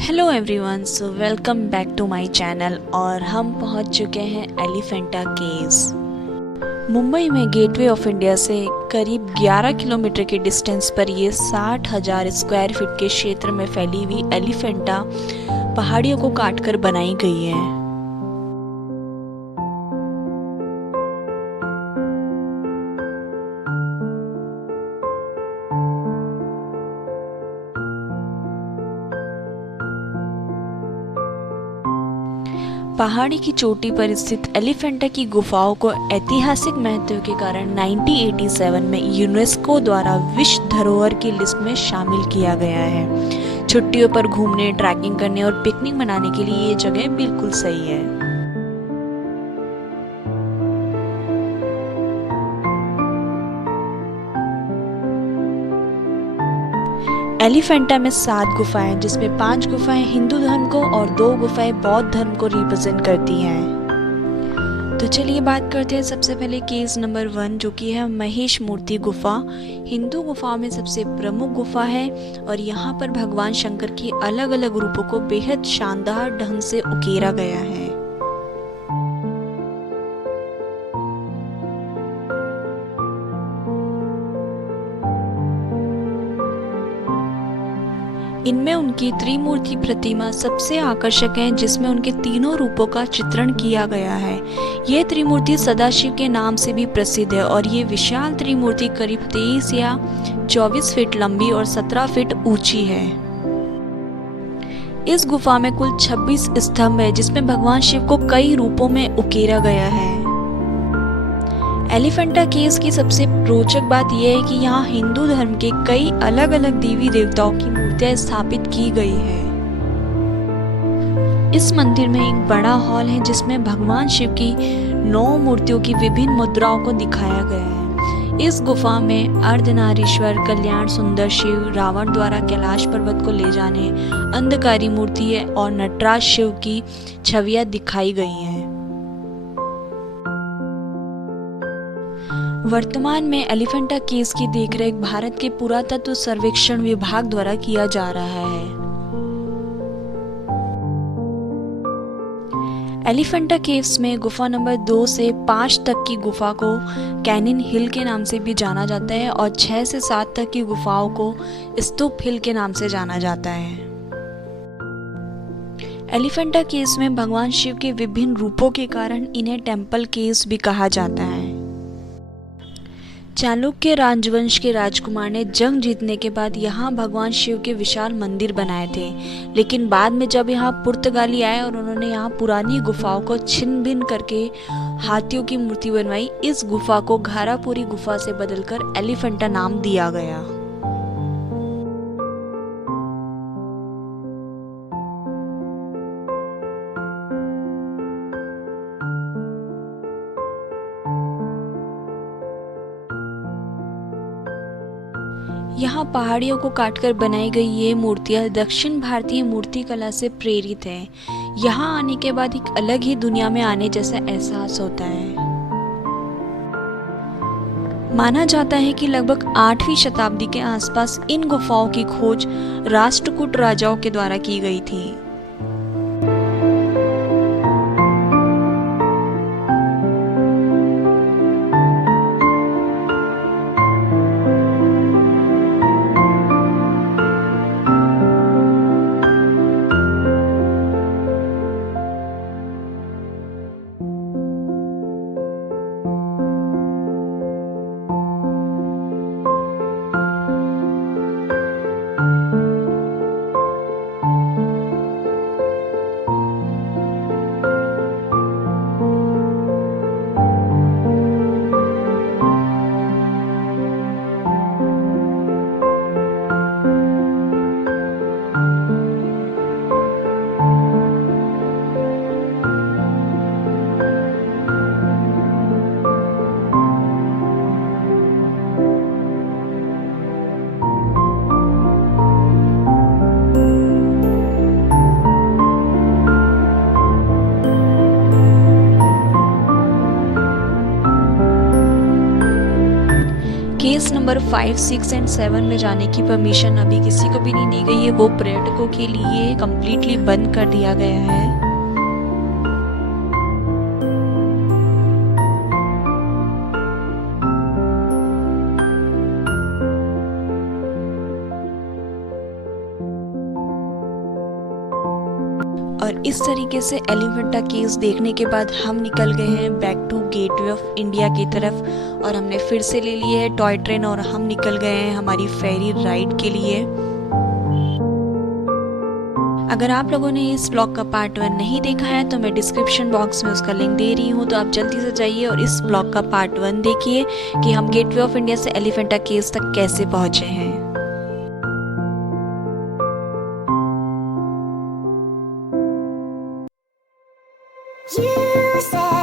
Hello everyone, so welcome back to my channel. और हम पहुंच चुके हैं एलिफेंटा केव्स। मुंबई में गेटवे ऑफ इंडिया से करीब 11 किलोमीटर के डिस्टेंस पर ये 60,000 स्क्वायर फीट के क्षेत्र में फैली हुई एलिफेंटा पहाड़ियों को काटकर बनाई गई है। पहाड़ी की चोटी पर स्थित एलिफेंटा की गुफाओं को ऐतिहासिक महत्व के कारण 1987 में यूनेस्को द्वारा विश्व धरोहर की लिस्ट में शामिल किया गया है। छुट्टियों पर घूमने, ट्रैकिंग करने और पिकनिक मनाने के लिए ये जगह बिल्कुल सही है। एलिफेंटा में 7 गुफाएं, जिसमें 5 गुफाएं हिंदू धर्म को और 2 गुफाएं बौद्ध धर्म को रिप्रेजेंट करती हैं। तो चलिए बात करते हैं सबसे पहले केस नंबर 1, जो कि है महेश मूर्ति गुफा। हिंदू गुफाओं में सबसे प्रमुख गुफा है और यहाँ पर भगवान शंकर की अलग अलग रूपों को बेहद शानदार ढंग से उकेरा गया है। इनमें उनकी त्रिमूर्ति प्रतिमा सबसे आकर्षक है, जिसमें उनके तीनों रूपों का चित्रण किया गया है। ये त्रिमूर्ति सदाशिव के नाम से भी प्रसिद्ध है और ये विशाल त्रिमूर्ति करीब 23 या 24 फीट लंबी और 17 फीट ऊंची है। इस गुफा में कुल 26 स्तंभ है, जिसमें भगवान शिव को कई रूपों में उकेरा गया है। एलिफेंटा केव्स की सबसे रोचक बात यह है कि यहाँ हिंदू धर्म के कई अलग अलग देवी देवताओं की मूर्तियां स्थापित की गई है। इस मंदिर में एक बड़ा हॉल है, जिसमें भगवान शिव की 9 मूर्तियों की विभिन्न मुद्राओं को दिखाया गया है। इस गुफा में अर्धनारीश्वर, कल्याण सुंदर शिव, रावण द्वारा कैलाश पर्वत को ले जाने, अंधकारी मूर्ति है और नटराज शिव की छवियां दिखाई गई हैं। वर्तमान में एलिफेंटा केव्स की देखरेख भारत के पुरातत्व सर्वेक्षण विभाग द्वारा किया जा रहा है। एलिफेंटा केव्स में गुफा नंबर 2 से 5 तक की गुफा को कैनिन हिल के नाम से भी जाना जाता है और 6 से 7 तक की गुफाओं को स्तूप हिल के नाम से जाना जाता है। एलिफेंटा केव्स में भगवान शिव के विभिन्न रूपों के कारण इन्हें टेम्पल केव्स भी कहा जाता है। चालुक्य राजवंश के राजकुमार ने जंग जीतने के बाद यहाँ भगवान शिव के विशाल मंदिर बनाए थे, लेकिन बाद में जब यहाँ पुर्तगाली आए और उन्होंने यहाँ पुरानी गुफाओं को छिन्न भिन्न करके हाथियों की मूर्ति बनवाई, इस गुफा को घारापुरी गुफा से बदलकर एलिफेंटा नाम दिया गया। यहाँ पहाड़ियों को काटकर बनाई गई ये मूर्तियाँ दक्षिण भारतीय मूर्ति कला से प्रेरित हैं। यहाँ आने के बाद एक अलग ही दुनिया में आने जैसा एहसास होता है। माना जाता है कि लगभग 8वीं शताब्दी के आसपास इन गुफाओं की खोज राष्ट्रकूट राजाओं के द्वारा की गई थी। नंबर 5, 6 एंड 7 में जाने की परमिशन अभी किसी को भी नहीं दी गई है, वो पर्यटकों के लिए कम्प्लीटली बंद कर दिया गया है। और इस तरीके से एलिफेंटा केव्स देखने के बाद हम निकल गए हैं back to Gateway of India की तरफ, और हमने फिर से ले लिए है टॉय ट्रेन और हम निकल गए हैं हमारी फेरी राइड के लिए। अगर आप लोगों ने इस ब्लॉग का पार्ट 1 नहीं देखा है तो मैं डिस्क्रिप्शन बॉक्स में उसका लिंक दे रही हूँ, तो आप जल्दी से जाइए और इस ब्लॉग का पार्ट 1 देखिए कि हम गेटवे ऑफ इंडिया से एलिफेंटा केव्स तक कैसे पहुँचे हैं। You said